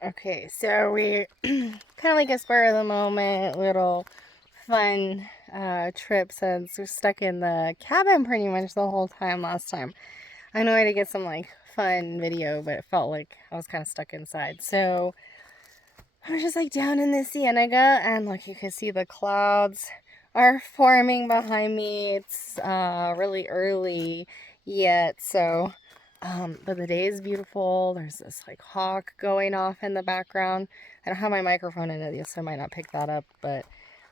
Okay, so we kind of like a spur of the moment little fun trip since we're stuck in the cabin pretty much the whole time last time. I know I had to get some like fun video, but it felt like I was kind of stuck inside. So I was just like down in the Cienaga, and like you can see the clouds are forming behind me. It's really early yet, so but the day is beautiful. There's this like hawk going off in the background. I don't have my microphone in it, so I might not pick that up, but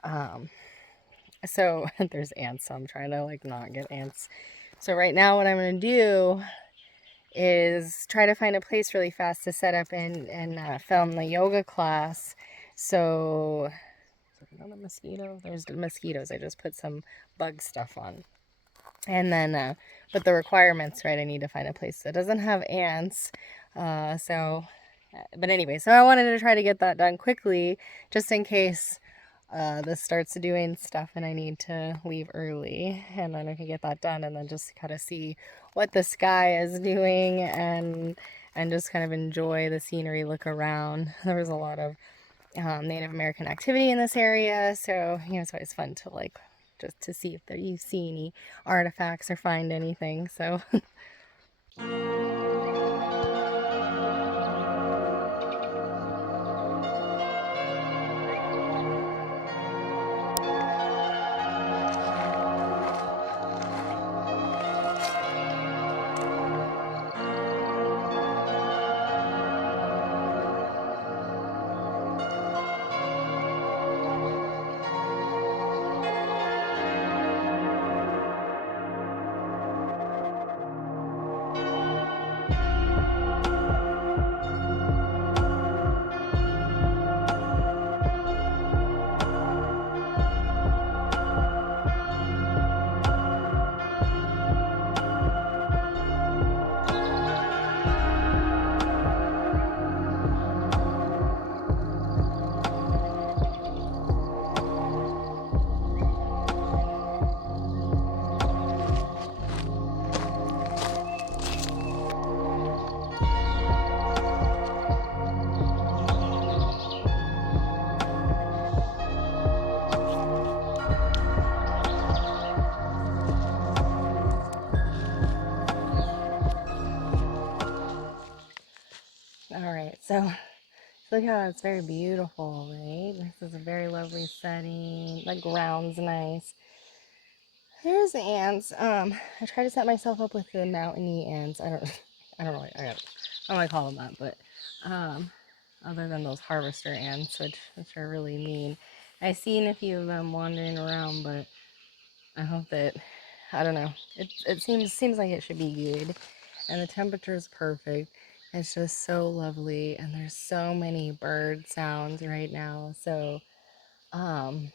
um, so there's ants, so I'm trying to like not get ants. So right now what I'm gonna do is try to find a place really fast to set up and film the yoga class. So, is there another mosquito? There's mosquitoes. I just put some bug stuff on. And then, but the requirements, right? I need to find a place that doesn't have ants. But anyway, so I wanted to try to get that done quickly, just in case this starts doing stuff and I need to leave early, and then I can get that done and then just kind of see what the sky is doing and just kind of enjoy the scenery, look around. There was a lot of Native American activity in this area, so it's always fun to like just to see if you see any artifacts or find anything. So all right, so look how it's very beautiful, right? This is a very lovely setting. The ground's nice. There's the ants. I try to set myself up with the mountainy ants. I don't know. I don't want to call them that, but um, other than those harvester ants, which are really mean. I've seen a few of them wandering around, but I hope that I don't know. It seems like it should be good, and the temperature is perfect. It's just so lovely, and there's so many bird sounds right now. So um,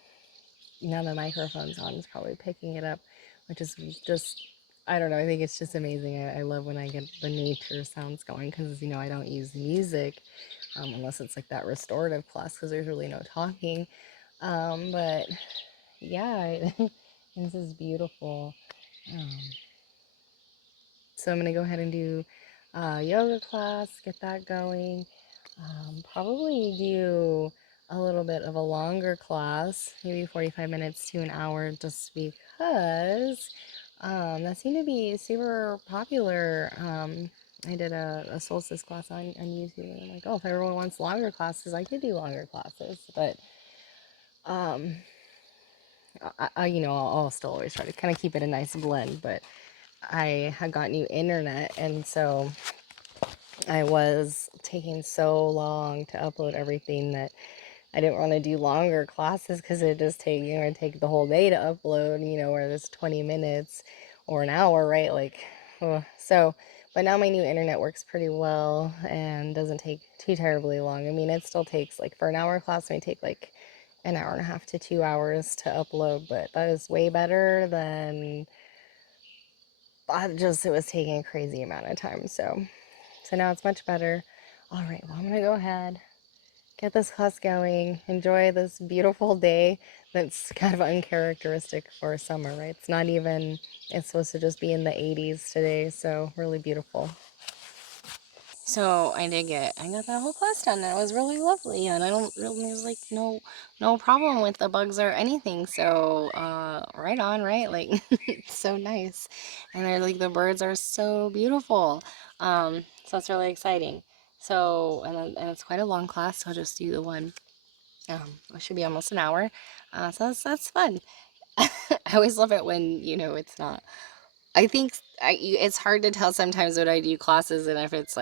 now the microphone's on is probably picking it up, which is just, I don't know, I think it's just amazing. I love when I get the nature sounds going because, I don't use music unless it's like that restorative class because there's really no talking. But yeah, this is beautiful. Um, so I'm going to go ahead and do yoga class, get that going. Probably do a little bit of a longer class, maybe 45 minutes to an hour, just because that seemed to be super popular. I did a solstice class on YouTube, and I'm like, oh, if everyone wants longer classes, I could do longer classes. But um, I'll still always try to kind of keep it a nice blend. But I had got new internet, and so I was taking so long to upload everything that I didn't want to do longer classes because it just take the whole day to upload, where there's 20 minutes or an hour, right? Like, so, but now my new internet works pretty well and doesn't take too terribly long. I mean, it still takes like for an hour class, it may take like an hour and a half to 2 hours to upload, but that is way better than it was taking a crazy amount of time. So now it's much better. All right, well, I'm gonna go ahead, get this class going, enjoy this beautiful day that's kind of uncharacteristic for summer, right? It's not even, it's supposed to just be in the 80s today, so really beautiful. So I got that whole class done. And it was really lovely, and I don't really, there's like no problem with the bugs or anything. So right on, right? Like it's so nice, and they're like the birds are so beautiful. So it's really exciting. So and it's quite a long class, so I'll just do the one. It should be almost an hour. So that's fun. I always love it when it's not. I think it's hard to tell sometimes when I do classes and if it's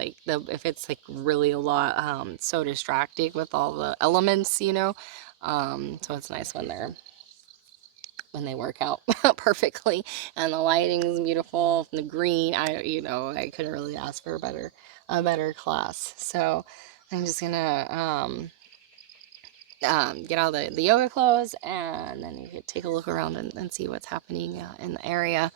like really a lot so distracting with all the elements, so it's nice when they work out perfectly and the lighting is beautiful, the green. I couldn't really ask for a better class. So I'm just gonna get all the yoga clothes, and then you could take a look around and see what's happening in the area.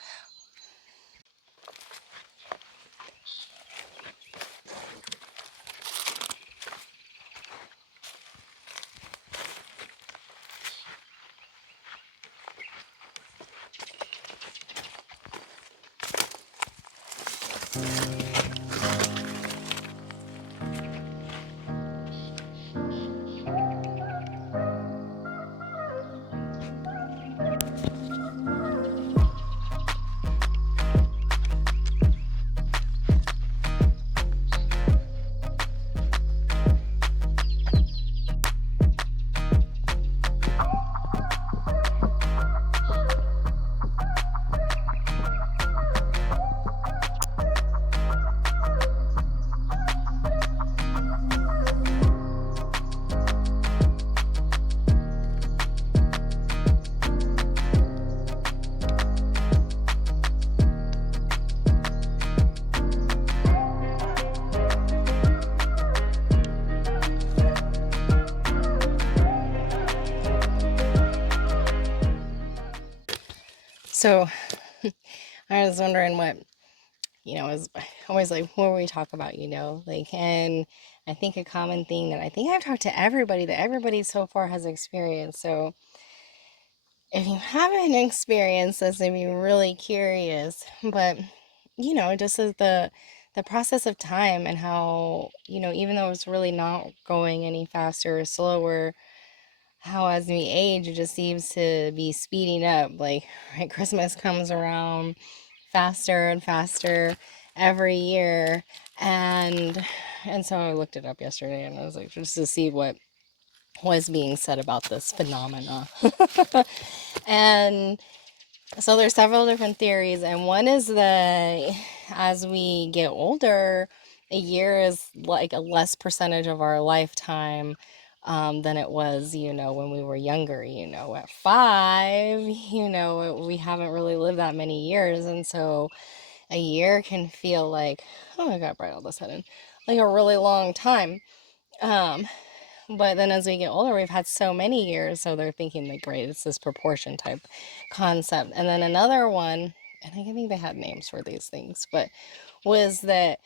So I was wondering what, is always like what we talk about, like, and I think a common thing that I think I've talked to everybody that everybody so far has experienced. So if you haven't experienced this, I'd be really curious. But, just as the process of time and how, even though it's really not going any faster or slower, how as we age, it just seems to be speeding up. Like, right, Christmas comes around faster and faster every year. And so I looked it up yesterday and I was like, just to see what was being said about this phenomena. And so there's several different theories, and one is that as we get older, a year is like a less percentage of our lifetime than it was, when we were younger. At 5, we haven't really lived that many years, and so a year can feel like, oh, I got bright all of a sudden, like a really long time. Um, but then as we get older, we've had so many years, so they're thinking like, right, it's this proportion type concept. And then another one, and I think they had names for these things, but was that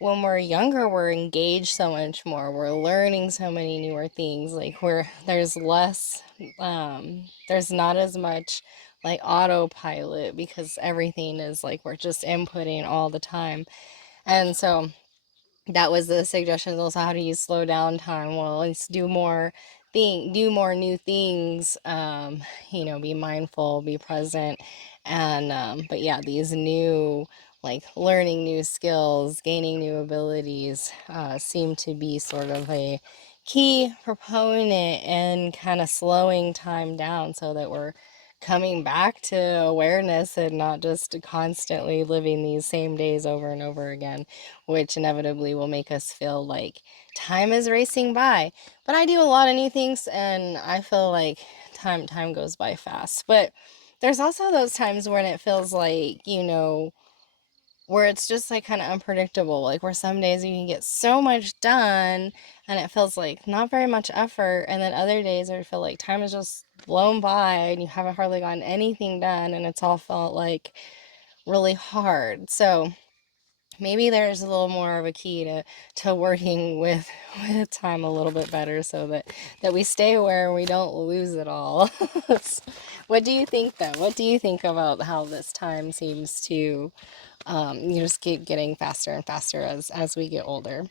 when we're younger, we're engaged so much more. We're learning so many newer things. Like there's not as much like autopilot because everything is like we're just inputting all the time. And so that was the suggestions also, how do you slow down time? Well, let's do more new things, be mindful, be present. And but yeah, these new, like, learning new skills, gaining new abilities, seem to be sort of a key proponent in kind of slowing time down so that we're coming back to awareness and not just constantly living these same days over and over again, which inevitably will make us feel like time is racing by. But I do a lot of new things and I feel like time goes by fast. But there's also those times when it feels like, where it's just like kind of unpredictable, like where some days you can get so much done and it feels like not very much effort, and then other days I feel like time has just blown by and you haven't hardly gotten anything done and it's all felt like really hard. So maybe there's a little more of a key to working with time a little bit better so that we stay aware and we don't lose it all. What do you think though? What do you think about how this time seems to You just keep getting faster and faster as we get older.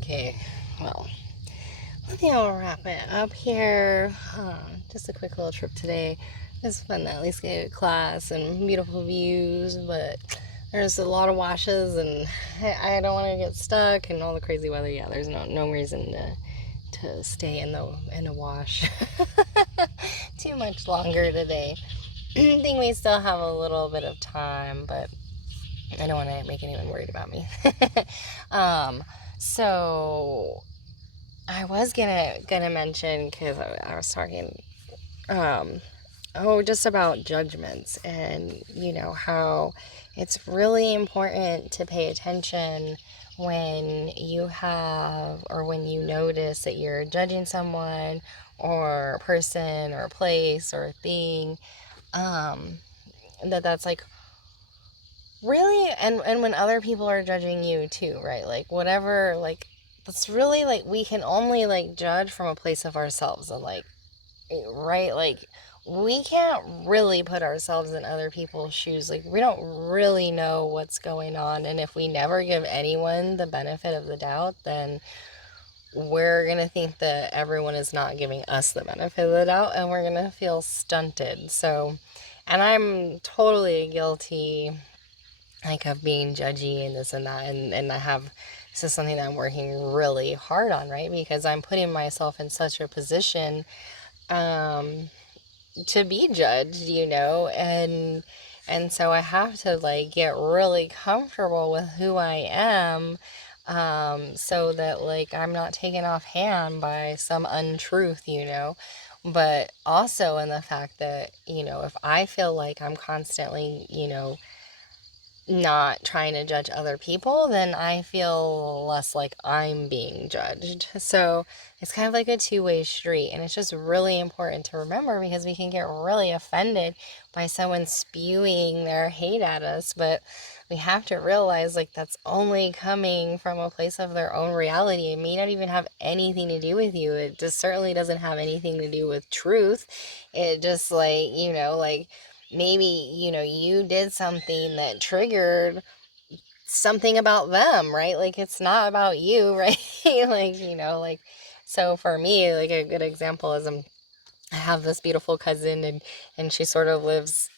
Okay, well, I think I'll wrap it up here. Just a quick little trip today. It was fun to at least get to class and beautiful views, but there's a lot of washes, and I don't want to get stuck and all the crazy weather. Yeah, there's no reason to stay in the wash too much longer today. I think we still have a little bit of time, but I don't want to make anyone worried about me. So I was gonna mention, because I was talking just about judgments, and how it's really important to pay attention when you have, or when you notice that you're judging someone or a person or a place or a thing, that's like really, and when other people are judging you too, right? Like whatever, like that's really, like, we can only like judge from a place of ourselves, and like, right, like we can't really put ourselves in other people's shoes. Like we don't really know what's going on, and if we never give anyone the benefit of the doubt, then we're gonna think that everyone is not giving us the benefit of the doubt, and we're gonna feel stunted. So, and I'm totally guilty, like, of being judgy and this and that, and this is something that I'm working really hard on, right? Because I'm putting myself in such a position um to be judged, and so I have to like get really comfortable with who I am, so that like I'm not taken offhand by some untruth. But also in the fact that, if I feel like I'm constantly, not trying to judge other people, then I feel less like I'm being judged. So it's kind of like a two-way street. And it's just really important to remember, because we can get really offended by someone spewing their hate at us. But we have to realize, like, that's only coming from a place of their own reality. It may not even have anything to do with you. It just certainly doesn't have anything to do with truth. It just, like, like, maybe, you did something that triggered something about them, right? Like, it's not about you, right? Like, like, so for me, like, a good example is, I have this beautiful cousin, and she sort of lives,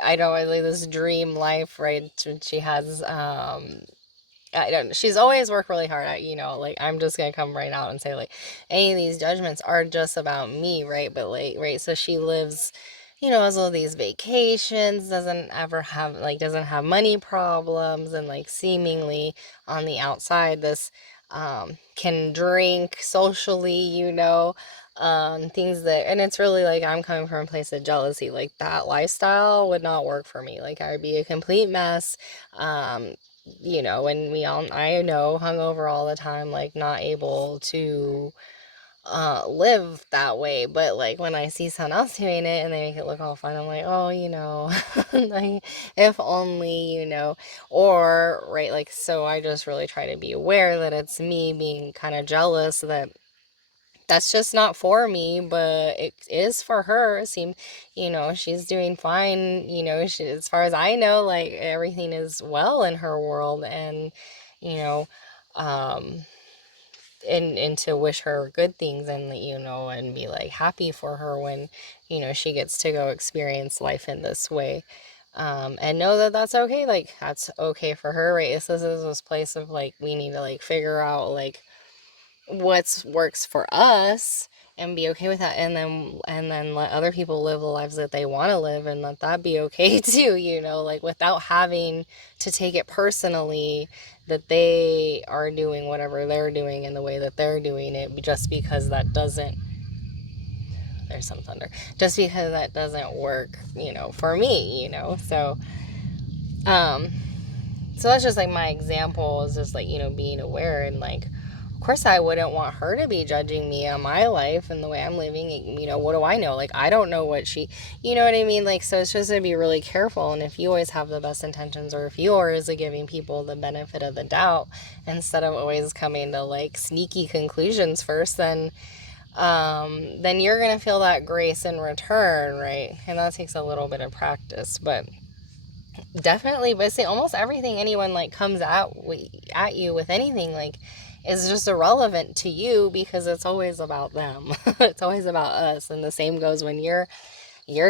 I don't know, like this dream life, right? She has, I don't, she's always worked really hard at, like, I'm just gonna come right out and say, like, any of these judgments are just about me, right? But like, right, so she lives, has all these vacations, doesn't have money problems, and like seemingly on the outside, this can drink socially, things that, and it's really like, I'm coming from a place of jealousy. Like, that lifestyle would not work for me. Like, I would be a complete mess. um and I know, hungover all the time, like, not able to live that way. But like, when I see someone else doing it and they make it look all fun, I'm like, oh, like, if only, or right, like, so I just really try to be aware that it's me being kind of jealous, that that's just not for me, but it is for her. It seems, she's doing fine. As far as I know, like, everything is well in her world, and, you know, um, and to wish her good things, and, and be like happy for her when, she gets to go experience life in this way. And know that that's okay. Like, that's okay for her, right? This is this place of like, we need to like figure out like, what's works for us, and be okay with that, and then let other people live the lives that they want to live, and let that be okay too, you know, like without having to take it personally that they are doing whatever they're doing in the way that they're doing it, just because that doesn't, there's some thunder, just because that doesn't work, you know, for me, you know. Um so that's just like my example, is just like, you know, being aware, and like, of course I wouldn't want her to be judging me on my life and the way I'm living. You know, what do I know? Like, I don't know what she, you know what I mean? Like, so it's just to be really careful. And if you always have the best intentions, or if you are always giving people the benefit of the doubt instead of always coming to like sneaky conclusions first, then you're gonna feel that grace in return, right? And that takes a little bit of practice, but definitely. But see, almost everything anyone like comes at you with anything, like, is just irrelevant to you, because it's always about them. It's always about us. And the same goes when you're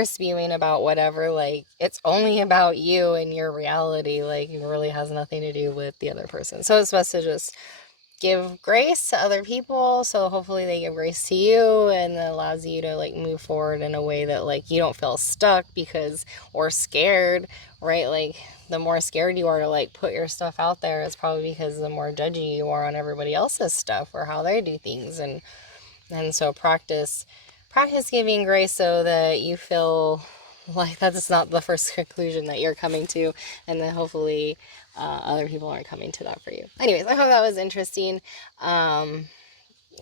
spewing about whatever, like, it's only about you and your reality, like, it really has nothing to do with the other person. So it's best to just give grace to other people, so hopefully they give grace to you, and it allows you to like move forward in a way that like you don't feel stuck because, or scared, right? Like, the more scared you are to like put your stuff out there, it's probably because the more judgy you are on everybody else's stuff or how they do things. And so practice giving grace, so that you feel like that's not the first conclusion that you're coming to, and then hopefully other people aren't coming to that for you. Anyways, I hope that was interesting.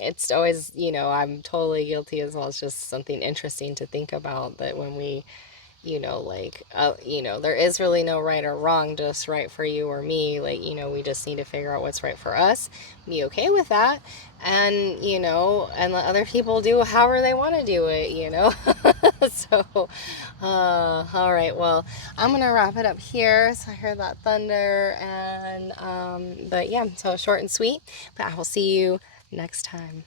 It's always, you know, I'm totally guilty as well. It's just something interesting to think about, that when we, you know, like, you know, there is really no right or wrong, just right for you or me. Like, you know, we just need to figure out what's right for us, be okay with that, and, you know, and let other people do however they want to do it, you know. So, all right, well, I'm gonna wrap it up here. So I heard that thunder, and, but yeah, so short and sweet, but I will see you next time.